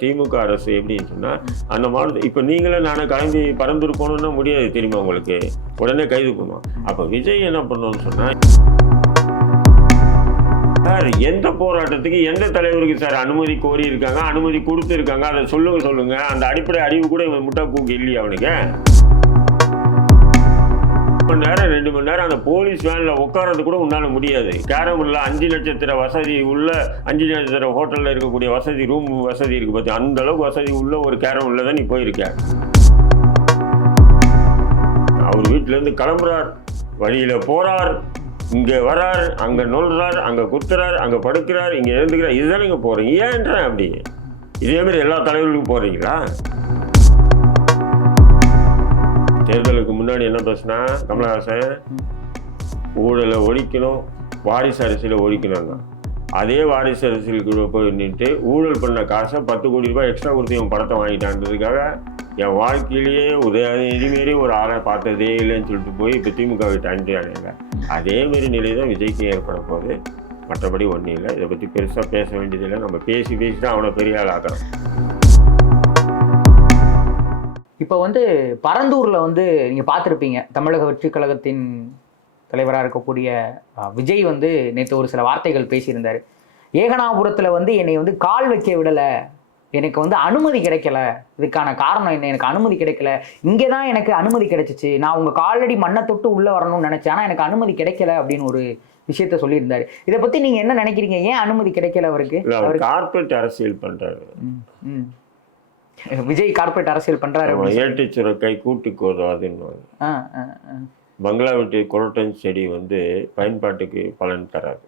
திமுக அரசு எப்படின்னு சொன்னா அந்த மாநில இப்ப நீங்களே நானே கிளம்பி பறந்துருக்கணும்னா முடியாது தெரியுமா உங்களுக்கு, உடனே கைது பண்ணுவோம். அப்ப விஜய் என்ன பண்ணணும்னு சொன்னா, சார் எந்த போராட்டத்துக்கு எந்த தலைவருக்கு சார் அனுமதி கோரி இருக்காங்க, அனுமதி கொடுத்து இருக்காங்க, அதை சொல்லுங்க. அந்த அடிப்படை அறிவு கூட இவன் முட்டா கூக்கு இல்லையா அவனுக்கு? 1 மணி நேரம் 2 மணி நேரம் அந்த போலீஸ் வேன்ல உட்கார்றது கூட உன்னால முடியாது. கேரம் உள்ள 5 நட்சத்திர வசதி உள்ள 5 நட்சத்திர ஹோட்டல்ல இருக்கக்கூடிய வசதி, ரூம் வசதி இருக்கு பார்த்து, அந்த அளவுக்கு வசதி உள்ள ஒரு கேரம் உள்ளதான் நீ போயிருக்க. அவர் வீட்டுல இருந்து கிளம்புறார், வழியில போறார், இங்க வரார், அங்க நொல்றார், அங்க குத்துறார், அங்க படுக்கிறார், இங்க எழுந்துக்கிறார். இதுதான் நீங்க போறீங்க. ஏன்ற அப்படி இதே மாதிரி எல்லா தலைவர்களுக்கும் போறீங்களா? தேர்தலுக்கு முன்னாடி என்ன பேசினா கமலஹாசன், ஊழலை ஒழிக்கணும், வாரிசு அரசியலை ஒழிக்கணும்னா, அதே வாரிசு அரசியலுக்கு போய் நின்று ஊழல் பண்ண காசை 10 கோடி ரூபாய் எக்ஸ்ட்ரா கொடுத்து இவன் படத்தை வாங்கிட்டான்றதுக்காக என் வாழ்க்கையிலேயே உதயநிதி மாரி ஒரு ஆளை பார்த்ததே இல்லைன்னு சொல்லிட்டு போய் இப்போ திமுகவை தாண்டியாங்க. அதே மாரி நிலை தான் விஜய்க்கு ஏற்பட போகுது. மற்றபடி ஒன்றும் இல்லை. இதை பற்றி பெருசாக பேச வேண்டியதில்லை. நம்ம பேசி தான் அவனை பெரிய ஆள் ஆக்குறோம். இப்போ பரந்தூரில் நீங்கள் பார்த்துருப்பீங்க, தமிழக வெற்றி கழகத்தின் தலைவராக இருக்கக்கூடிய விஜய் நேற்று ஒரு சில வார்த்தைகள் பேசியிருந்தார். ஏகனாபுரத்தில் என்னை கால் வைக்க விடலை, எனக்கு அனுமதி கிடைக்கல, இதுக்கான காரணம் என்ன, எனக்கு அனுமதி கிடைக்கல, இங்கே தான் எனக்கு அனுமதி கிடைச்சிச்சு, நான் உங்கள் காலடி மண்ணை தொட்டு உள்ளே வரணும்னு நினச்சேன், ஆனால் எனக்கு அனுமதி கிடைக்கல அப்படின்னு ஒரு விஷயத்த சொல்லியிருந்தாரு. இதை பற்றி நீங்கள் என்ன நினைக்கிறீங்க? ஏன் அனுமதி கிடைக்கல அவருக்கு? அவர் கார்பரேட் அரசியல் பண்ணுறாரு. விஜய் கார்பரேட் அரசியல் பண்றாரு. ஏட்டு சுரக்காய் கூட்டுக்கு உதவாதுன்னு பங்களா வீட்டு குரோட்டன் செடி பயன்பாட்டுக்கு பலன் தராது.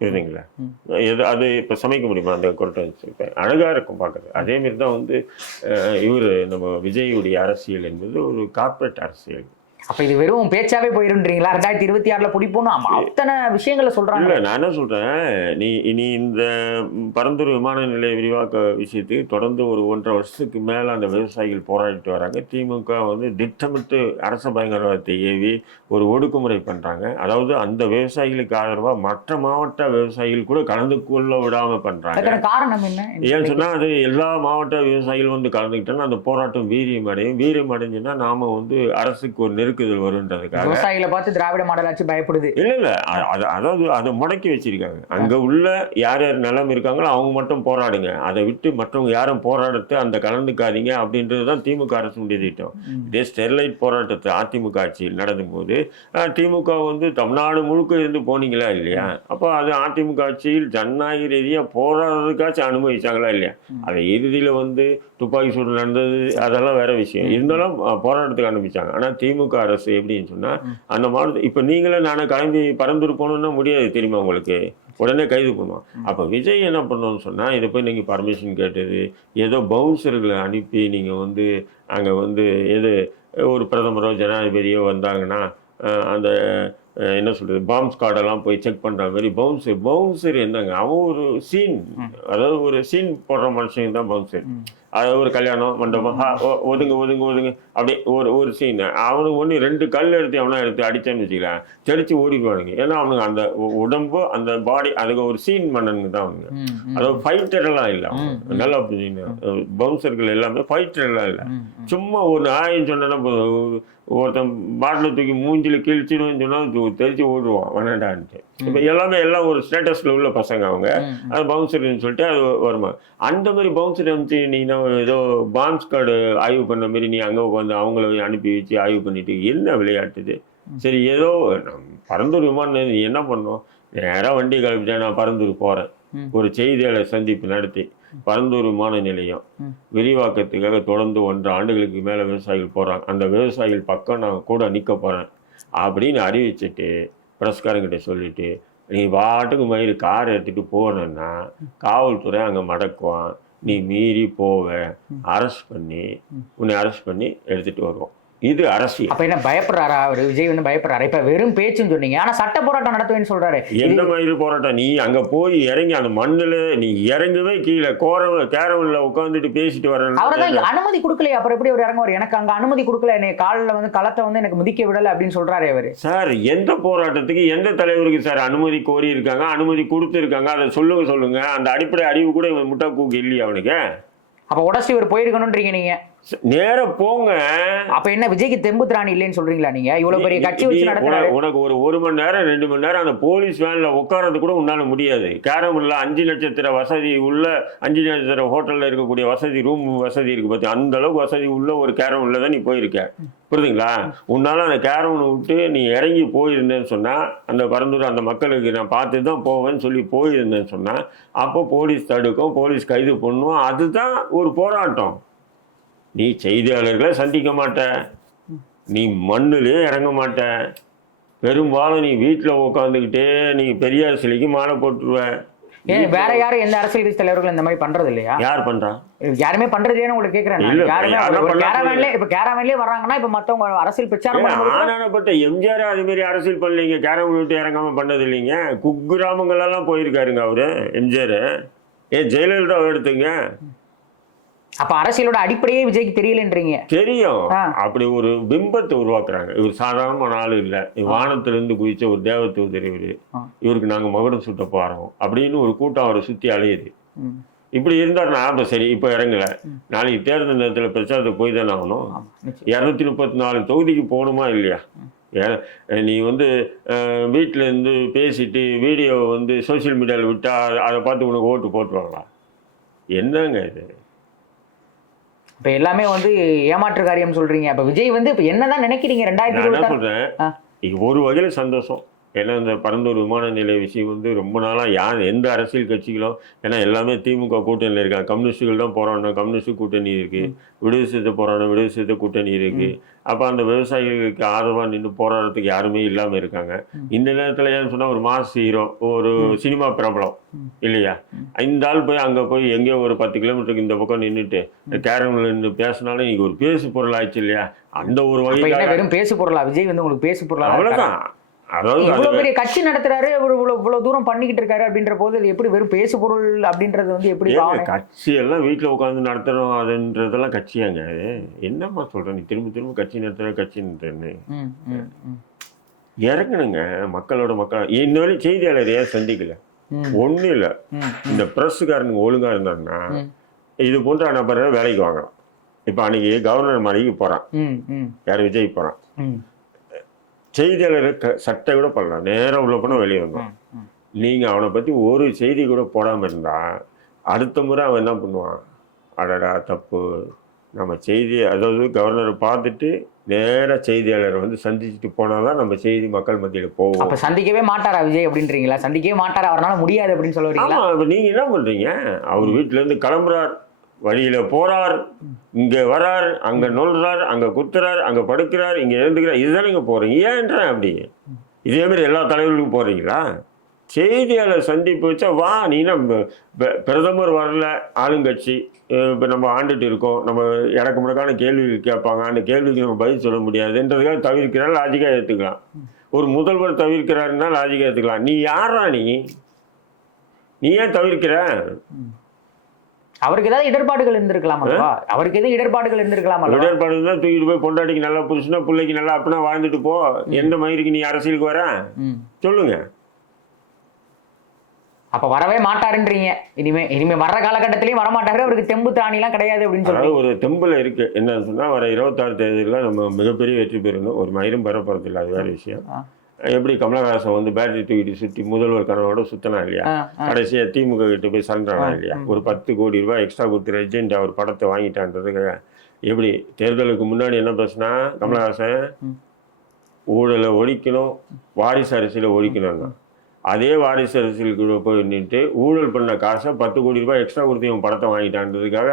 புரியுதுங்களா? அது இப்போ சமைக்க முடியுமா அந்த குரோட்டன் செடி? அழகா இருக்கும் பார்க்கறது. அதே மாதிரி தான் இவர் நம்ம விஜயுடைய அரசியல் என்பது ஒரு கார்பரேட் அரசியல். அப்ப இது வெறும் பேச்சாவே போயிருன்றீங்களா? 2026 பிடிப்போம் அத்தனை விஷயங்களை சொல்றாங்க. இல்ல, நான் என்ன சொல்றேன், நீ இந்த பரந்தூர் விமான நிலைய விரிவாக்க விஷயத்துக்கு தொடர்ந்து ஒரு 1.5 வருஷத்துக்கு மேல அந்த விவசாயிகள் போராடிட்டு வராங்க. திமுக திட்டமிட்டு அரச பயங்கரவாதத்தை ஏவி ஒரு ஒடுக்குமுறை பண்றாங்க. அதாவது அந்த விவசாயிகளுக்கு ஆதரவா மற்ற மாவட்ட விவசாயிகள் கூட கலந்து கொள்ள விடாம பண்றாங்க. காரணம் என்ன? ஏன்னு சொன்னா, அது எல்லா மாவட்ட விவசாயிகள் கலந்துக்கிட்டோம்னா அந்த போராட்டம் வீரியம் அடைஞ்சுன்னா நாம அரசுக்கு ஒரு நெருக்குதல் வருன்றதுக்காக விவசாயிகளை பார்த்து திராவிட மாடல் ஆட்சி பயப்படுது. இல்ல அதாவது அதை முடக்கி வச்சிருக்காங்க. அங்க உள்ள யார் யார் நிலம் இருக்காங்களோ அவங்க மட்டும் போராடுங்க, அதை விட்டு மற்றவங்க யாரும் போராடத்தை அந்த கலந்துக்காதீங்க அப்படின்றதுதான் திமுக அரசுடைய திட்டம். இதே ஸ்டெர்லைட் போராட்டத்தை அதிமுக ஆட்சியில் நடந்தும் போது திமுக தமிழ்நாடு முழுக்க இருந்து போனீங்களா இல்லையா? அப்போ அது அதிமுக ஆட்சியில் ஜனநாயக ரீதியா போராடுறதுக்காச்சும் அனுமதிச்சாங்களா இல்லையா? அதை இறுதியில துப்பாக்கி சூடு நடந்தது, அதெல்லாம் வேற விஷயம். இருந்தாலும் போராட்டத்துக்கு அனுப்பிச்சாங்க. ஆனா திமுக அரசு எப்படின்னு சொன்னா, அந்த மாநில இப்ப நீங்களே நானே கிளம்பி பறந்துருக்கணும்னா முடியாது தெரியுமா உங்களுக்கு, உடனே கைது பண்ணுவோம். அப்ப விஜய் என்ன பண்ணணும்னு சொன்னா, இதை போய் நீங்க பர்மிஷன் கேட்டது, ஏதோ பவுன்சர்களை அனுப்பி நீங்க அங்க எது ஒரு பிரதமரோ ஜனாதிபதியோ வந்தாங்கன்னா அந்த என்ன சொல்றது, பாம்ப் ஸ்குவாடெல்லாம் போய் செக் பண்ற மாதிரி பவுன்சர் என்னங்க, அவன் ஒரு சீன், அதாவது ஒரு சீன் போடுற மனுஷங்க தான் பவுன்சர். அதாவது ஒரு கல்யாணம் மண்டபம், ஒதுங்க அப்படி ஒரு சீன், அவனுக்கு 2 கல் எடுத்து அடிச்சான்னு வச்சுக்கலாம், தெளிச்சு ஓடிடுவானுங்க. ஏன்னா அவனுக்கு அந்த உடம்பு அந்த பாடி அதுக்கு ஒரு சீன் மன்னனுங்க தான் அவனுங்க. அதாவது ஃபைட்டர் எல்லாம் இல்லை அவங்க. நல்லா பவுன்சர்கள் எல்லாமே ஃபைட்டர் எல்லாம் இல்லை. சும்மா ஒரு ஆயின்னு சொன்னா ஒருத்தன் பாட்டில் தூக்கி மூஞ்சில கிழிச்சிடுன்னு சொன்னா தெரிச்சு ஓடுவான் வேணாண்டான்ட்டு. இப்போ எல்லாம் ஒரு ஸ்டேட்டஸ்ல உள்ள பசங்க அவங்க. அது பவுன்சர்னு சொல்லிட்டு அது வருமா. அந்த மாதிரி பவுன்சர் அனுப்பிச்சு நீ ஏதோ பாம்ப் ஸ்குவாட் ஆய்வு பண்ண மாதிரி நீ அங்கே உட்காந்து அவங்கள அனுப்பி வச்சு ஆய்வு பண்ணிட்டு என்ன விளையாட்டுது? சரி, ஏதோ பரந்தூர் விமானம் என்ன பண்ணோம், நேராக வண்டி கிளப்பிட்டா நான் பரந்தூர் போறேன், ஒரு செய்தியாளர் சந்திப்பு நடத்தி பரந்தூர் விமான நிலையம் விரிவாக்கத்துக்காக தொடர்ந்து 1.5 ஆண்டுகளுக்கு மேலே விவசாயிகள் போகிறாங்க, அந்த விவசாயிகள் பக்கம் நான் கூட நிற்க போகிறேன் அப்படின்னு அறிவிச்சுட்டு பிரஸ்காரங்கிட்ட சொல்லிட்டு நீ பாட்டுக்கு மயிறு கார் எடுத்துகிட்டு போனேன்னா காவல்துறை அங்கே மடக்குவான், நீ மீறி போவ, உன்னை அரெஸ்ட் பண்ணி எடுத்துகிட்டு வருவோம். இது அரசியல். அப்ப என்ன பயப்படுறாரா அவரு? விஜய் பயப்படுறாரு? இப்ப வெறும் பேச்சுன்னு சொன்னீங்க, ஆனா சட்ட போராட்டம் நடத்துவேன்னு சொல்றாரு. எந்த மாதிரி போராட்டம்? நீ அங்க போய் இறங்கி அந்த மண்ணுல நீ இறங்கவே கீழே கேரவன்ல உட்காந்துட்டு பேசிட்டு வர. அவர்தான் அனுமதி கொடுக்கலையே, அப்புறம் எப்படி அவர் இறங்குவார்? எனக்கு அங்க அனுமதி கொடுக்கல, என்னை காலில் களத்தை எனக்கு மிதிக்க விடல அப்படின்னு சொல்றாரு அவரு. சார் எந்த போராட்டத்துக்கு எந்த தலைவருக்கு சார் அனுமதி கோரி இருக்காங்க, அனுமதி கொடுத்து இருக்காங்க, அதை சொல்லுங்க. அந்த அடிப்படை அறிவு கூட இவன் முட்டா கூக்கு இல்லையா அவனுக்கு? அப்ப உடச்சி இவர் போயிருக்கணும்ன்றீங்க நீங்க. நேர போங்க. அப்ப என்ன விஜய்க்கு தெம்பு திராணி இல்லைன்னு சொல்றீங்களா நீங்க? இவ்வளவு பெரிய கட்சி வச்சு நடத்துறாரு. உனக்கு ஒரு மணி நேரம் 2 மணி நேரம் அந்த போலீஸ் வேன்ல உட்கார்றது கூட உன்னால முடியாது. கேரம்ல 5 நட்சத்திர வசதி உள்ள 5 நட்சத்திர ஹோட்டல்ல இருக்கக்கூடிய வசதி, ரூம் வசதி இருக்கு பார்த்து, அந்த அளவுக்கு வசதி உள்ள ஒரு கேரம் உள்ள தான் நீ போயிருக்க. புரியுதுங்களா? உன்னால அந்த கேரம்னு விட்டு நீ இறங்கி போயிருந்தேன்னு சொன்னா, அந்த பரந்தூர் அந்த மக்களுக்கு நான் பார்த்து தான் போவேன்னு சொல்லி போயிருந்தேன்னு சொன்னா, அப்போ போலீஸ் தடுக்கும், போலீஸ் கைது பண்ணும். அதுதான் ஒரு போராட்டம். நீ செய்தியாளர்களை சந்திக்க மாட்ட, நீ மண்ணிலே இறங்க மாட்ட, பெரும்பாலும் நீ வீட்டில் உட்காந்துக்கிட்டே நீ பெரியார் சிலைக்கு மாலை போட்டுருவ. ஏன் வேற யாரும் எந்த அரசியல் கட்சி தலைவர்கள் இந்த மாதிரி பண்றது இல்லையா? யார் பண்றா? யாருமே பண்றது இல்லைன்னு உங்களுக்கு கேட்கிறேன். இப்ப கேரவேன்லயே வர்றாங்கன்னா இப்ப மத்தவங்க அரசியல் பிரச்சாரம் ஆனானப்பட்ட எம்ஜிஆர் அது மாதிரி அரசியல் பண்ணலீங்க, கேரம் விட்டு இறங்காம பண்ணது இல்லைங்க. குக்கிராமங்கள் எல்லாம் போயிருக்காருங்க அவரு எம்ஜிஆர். ஜெயலலிதா எடுத்துங்க. அப்ப அரசியலோட அடிப்படையே விஜய்க்கு தெரியலன்றீங்க? தெரியும். அப்படி ஒரு பிம்பத்தை உருவாக்குறாங்க. இவர் சாதாரணமான ஆளு இல்ல, வானத்திலிருந்து குதிச்ச ஒரு தேவதூதர் இவரு, இவருக்கு நாங்க மகுடம் சுட்ட போறோம் அப்படின்னு ஒரு கூட்டம் அவரை சுத்தி அலையுது. இப்படி இருந்தாருன்னா அப்ப சரி, இப்ப இறங்கல, நாளைக்கு தேர்தல் நேரத்துல பிரச்சாரத்தை போய் தானே ஆகணும். 234 தொகுதிக்கு போகணுமா இல்லையா? நீ வீட்டில இருந்து பேசிட்டு வீடியோ சோசியல் மீடியாவில் விட்டா அதை பார்த்து உனக்கு ஓட்டு போட்டுருவாங்களா? என்னங்க இது? இப்ப எல்லாமே ஏமாற்று காரியம் சொல்றீங்க. அப்ப விஜய் இப்ப என்னதான் நினைக்கிறீங்க? 2020 சொல்றேன், ஒரு வகையில சந்தோஷம். ஏன்னா இந்த பரந்தூர் விமான நிலைய விஷயம் ரொம்ப நாளாக எந்த அரசியல் கட்சிகளும், ஏன்னா எல்லாமே திமுக கூட்டணியில் இருக்காங்க. கம்யூனிஸ்டுகள் தான் போராடணும், கம்யூனிஸ்ட் கூட்டணி இருக்குது. விடுதலை சிறுத்தை போராடணும், விடுதலை சிறுத்தை கூட்டணி இருக்குது. அப்போ அந்த விவசாயிகளுக்கு ஆதரவாக நின்று போராடுறதுக்கு யாருமே இல்லாமல் இருக்காங்க. இந்த நேரத்தில் ஏன்னு சொன்னால் ஒரு மாஸ் ஹீரோ, ஒரு சினிமா பிரபலம் இல்லையா, இந்த ஆள் போய் அங்கே போய் எங்கேயோ ஒரு 10 கிலோமீட்டருக்கு இந்த பக்கம் நின்றுட்டு கேரமில் நின்று பேசினாலும் இன்னைக்கு ஒரு பேசு பொருள் ஆயிடுச்சு இல்லையா? அந்த ஒரு வகையில் வெறும் பேசு பொருளா விஜய் உங்களுக்கு பேசு பொருளா? அவ்வளோதான். அதாவது இவ்வளவு பெரிய கட்சி நடத்துறாரு, இவ்வளவு தூரம் பண்ணிக்கிட்டு இருக்காரு அப்படின்ற போது அது எப்படி வெறும் பேசு பொருள் அப்படின்றது எப்படி? கட்சி எல்லாம் வீட்டுல உட்காந்து நடத்துறோம் அதுன்றதெல்லாம் கட்சியாங்க? என்னம்மா சொல்ற நீ? திரும்ப திரும்ப கட்சி நடத்துற கட்சி நடத்துறேன்னு இறங்கணுங்க. மக்கள் இன்னொரு செய்தியாளர் ஏன் சந்திக்கல? ஒண்ணு இல்ல, இந்த பிரஸ்காரனுங்க ஒழுங்கா இருந்தாங்கன்னா இது போன்ற நபரை வேலைக்கு வாங்கலாம். இப்ப அன்னைக்கு கவர்னர் மலைக்கு போறான், யார்? விஜய் போறான். செய்தியாளர் சட்டை கூட பண்ணலாம், நேரம் உள்ள போனால் வெளியே வந்தான். நீங்கள் அவனை பற்றி ஒரு செய்தி கூட போடாமல் இருந்தா அடுத்த முறை அவன் என்ன பண்ணுவான்? அடடா தப்பு, நம்ம செய்தி, அதாவது கவர்னரை பார்த்துட்டு நேராக செய்தியாளரை சந்திச்சுட்டு போனாதான் நம்ம செய்தி மக்கள் மத்தியில் போவோம். அப்போ சந்திக்கவே மாட்டாரா விஜய் அப்படின்றீங்களா? சந்திக்கவே மாட்டாரா, அவரால முடியாது அப்படின்னு சொல்லுவீங்களா? இப்போ நீங்கள் என்ன பண்ணுறீங்க? அவர் வீட்டிலேருந்து கிளம்புறார், வழியில போறார், இங்க வரார், அங்க நொல்றார், அங்க குத்துறார், அங்க படுக்கிறார், இங்க எழுந்துக்கிறார். இதுதான் நீங்க போறீங்க. ஏன்றேன் அப்படி இதே மாதிரி எல்லா தலைவர்களுக்கும் போறீங்களா? செய்தியாளர் சந்திப்பு வச்சா வா, நீனா பிரதமர் வரல, ஆளுங்கட்சி இப்போ நம்ம ஆண்டுட்டு இருக்கோம், நம்ம எனக்கு முடக்கான கேள்விகள் கேட்பாங்க, அந்த கேள்விக்கு நம்ம பதில் சொல்ல முடியாதுன்றதுக்காக தவிர்க்கிறார், லாஜிக்காக ஏற்றுக்கலாம். ஒரு முதல்வர் தவிர்க்கிறாருன்னா லாஜிக்காக ஏற்றுக்கலாம். நீ யாரா? நீ ஏன் தவிர்க்கிற? அவருக்கு ஏதாவது இடர்பாடுகள் இருந்திருக்கலாம் அல்லவா? அவருக்கு எதுவும் இடர்பாடுகள் இருந்திருக்கலாம் அல்லவா? இடர்பாடுகள் தான் தூக்கிட்டு போய் பொண்டாட்டிக்கு நல்லா புருஷனா பிள்ளைக்கு நல்லா அப்படின்னா வாழ்ந்துட்டு போ. எந்த மயிருக்கு நீ அரசியலுக்கு வர சொல்லுங்க. அப்ப வரவே மாட்டாருன்றீங்க. இனிமே வர்ற காலகட்டத்திலயும் வரமாட்டாரு, அவருக்கு தெம்பு தானிலாம் கிடையாது அப்படின்னு சொல்லி ஒரு தெம்புல இருக்கு. என்னன்னு சொன்னா வர 26 தேதியில் நம்ம மிகப்பெரிய வெற்றி பெறணும். ஒரு மயிரும் பெற போறது இல்லை, அது வேற விஷயம். எப்படி கமலஹாசன் பேட்டரி தூக்கிட்டு சுற்றி முதல்வர் கனவோட சுத்தனா இல்லையா? கடைசியா திமுக கிட்ட போய் சரணா இல்லையா? ஒரு 10 கோடி ரூபாய் எக்ஸ்ட்ரா கொடுத்து ரெஜெண்ட் அவர் படத்தை வாங்கிட்டான்றதுக்கு எப்படி தேர்தலுக்கு முன்னாடி என்ன பேசுனா கமலஹாசன்? ஊழலை ஒழிக்கணும், வாரிசு அரசியலை ஒழிக்கணும்னா, அதே வாரிசு அரசியலுக்கு போய் நின்றுட்டு ஊழல் பண்ண காசை 10 கோடி ரூபாய் எக்ஸ்ட்ரா கொடுத்து இவன் படத்தை வாங்கிட்டான்றதுக்காக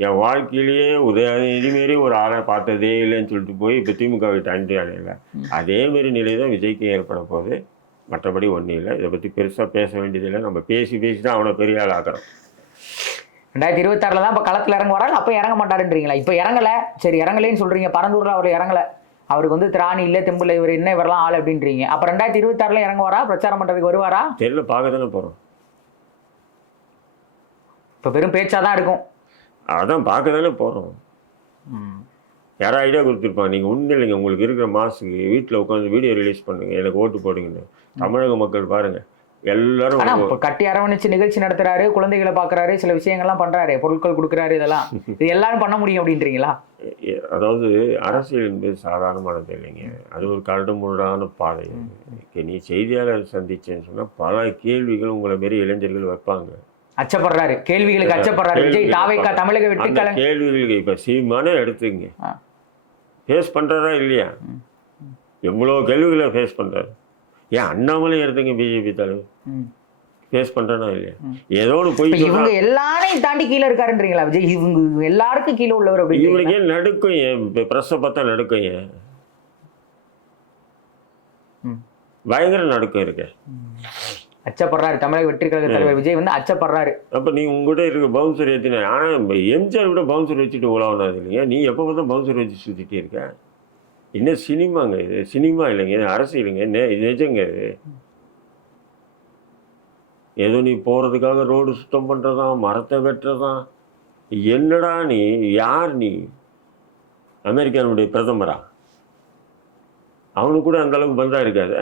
என் வாழ்க்கையிலேயே உதயநிதி மாரி ஒரு ஆளை பார்த்ததே இல்லைன்னு சொல்லிட்டு போய் இப்போ திமுகவை தாண்டியானே இல்லை. அதேமாரி நிலை தான் விஜய்க்கு ஏற்பட போகுது. மற்றபடி ஒன்றும் இல்லை. இதை பற்றி பெருசாக பேச வேண்டியதில்லை. நம்ம பேசி தான் அவனை பெரிய ஆள் ஆக்கிறோம். 2026 தான் இப்போ களத்தில் இறங்க வராங்க. அப்போ இறங்க மாட்டாருன்றீங்களா? இப்போ இறங்கலை, சரி இறங்கலேன்னு சொல்கிறீங்க. பரந்தூரில் அவர் இறங்கலை, அவருக்கு திராணி இல்லை, தெம்புல இவர் என்ன இவரெல்லாம் ஆள் அப்படின்றீங்க. அப்போ 2026 இறங்க வரா? பிரச்சாரம் பண்ணுறதுக்கு வருவாரா? தெரியல, பார்க்க தானே போகிறோம். இப்போ வெறும் பேச்சாதான் இருக்கும். அதான் பார்க்க தானே போகிறோம். யாரும் ஐடியா கொடுத்துருப்பாங்க, நீங்கள் ஒன்றும் இல்லைங்க, உங்களுக்கு இருக்கிற மாசுக்கு வீட்டில் உட்காந்து வீடியோ ரிலீஸ் பண்ணுங்கள், எனக்கு ஓட்டு போடுங்கன்னு. தமிழக மக்கள் பாருங்கள், எல்லாரும் ஆனா இப்ப கட்டி அரவணைச்சு நிகழ்ச்சி நடத்துறாரு, குழந்தைகளை பாக்குறாரு, சில விஷயங்கள்லாம் பண்றாரு, பொருட்கள் கொடுக்குறாரு, இதெல்லாம் இது எல்லாரும் பண்ண முடியும் அப்படின்றீங்களா? அதாவது அரசியல் என்பது சாதாரணமானது இல்லைங்க. அது ஒரு கரடுமுரடான பாதை. நீ செய்தியாளர் சந்திச்சேன்னு சொன்னா பல கேள்விகள் உங்களை மாரி இளைஞர்கள் வைப்பாங்க. அச்சப்படுறாரு, கேள்விகளுக்கு அச்சப்படுறாரு விஜய். தாவேகா தமிழக வெற்றி அந்த கேள்விகளுக்கு இப்ப சீமானே எடுத்துங்க, ஃபேஸ் பண்றாரா இல்லையா? எவ்வளோ கேள்விகளை ஃபேஸ் பண்றாரு. ஏன் அண்ணாமலை எடுத்துங்க, பிஜேபி தலைவர் ஃபேஸ் பண்றானா இல்லையா? ஏதோ ஒன்று போய் இவங்க எல்லாரையும் தாண்டி கீழே இருக்காருன்றீங்களா விஜய்? இவங்க எல்லாருக்கும் கீழே உள்ளவர் அப்படி இவனுக்கு ஏன் நடுக்கும்? ஏன் பிரஸ்ஸை பார்த்தா நடுக்கும்? ஏன் பயங்கர நடுக்கம் இருக்கு. அச்சப்படுறாரு தமிழக வெற்றி கழக தலைவர் விஜய் வந்து அச்சப்படுறாரு. அப்போ நீ உங்ககிட்ட இருக்க பவுன்சர் ஏற்றின, ஆனால் எம்ஜிஆர் விட பவுன்சர் வச்சுட்டு உலாவனாது இல்லைங்க. நீ எப்போ பார்த்தா பவுன்சர் வச்சு சுற்றிட்டே இருக்க. என்ன சினிமாங்க இது? சினிமா இல்லைங்க, இது அரசியலுங்க. நிஜங்க இது. ஏதோ நீ போகிறதுக்காக ரோடு சுத்தம் பண்ணுறதான், மரத்தை வெட்டுறதான். என்னடா நீ? யார் நீ? அமெரிக்கானுடைய பிரதமரா? அவனுக்கு கூட அந்த அளவுக்கு பந்தா இருக்காது.